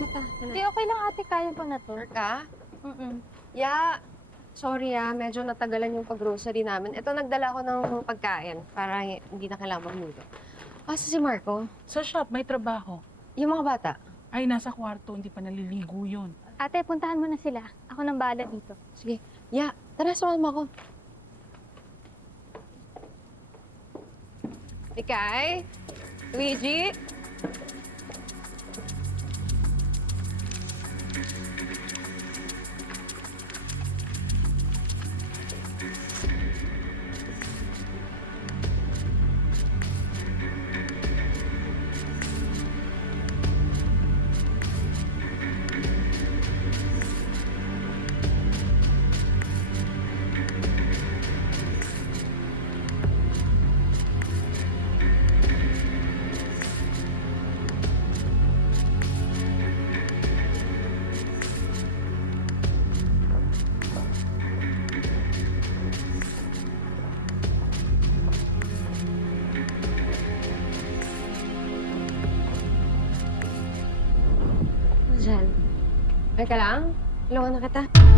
kita. Hindi, okay lang ate. Kaya ko na to. Sure ka? Mm-mm. Yeah. Sorry medyo natagalan yung pag-grocery namin. Ito, nagdala ako ng pagkain para hindi na kailangan magluto. Asa si Marco? Sa shop, may trabaho. Yung mga bata? Ay, nasa kwarto, hindi pa naliligo yun. Ate, puntahan mo na sila. Ako nang bahala dito. Sige. Yeah, tara, samahan mo ako. Ikay? Luigi? Diyan. Ay ka lang? Tulungan na kita.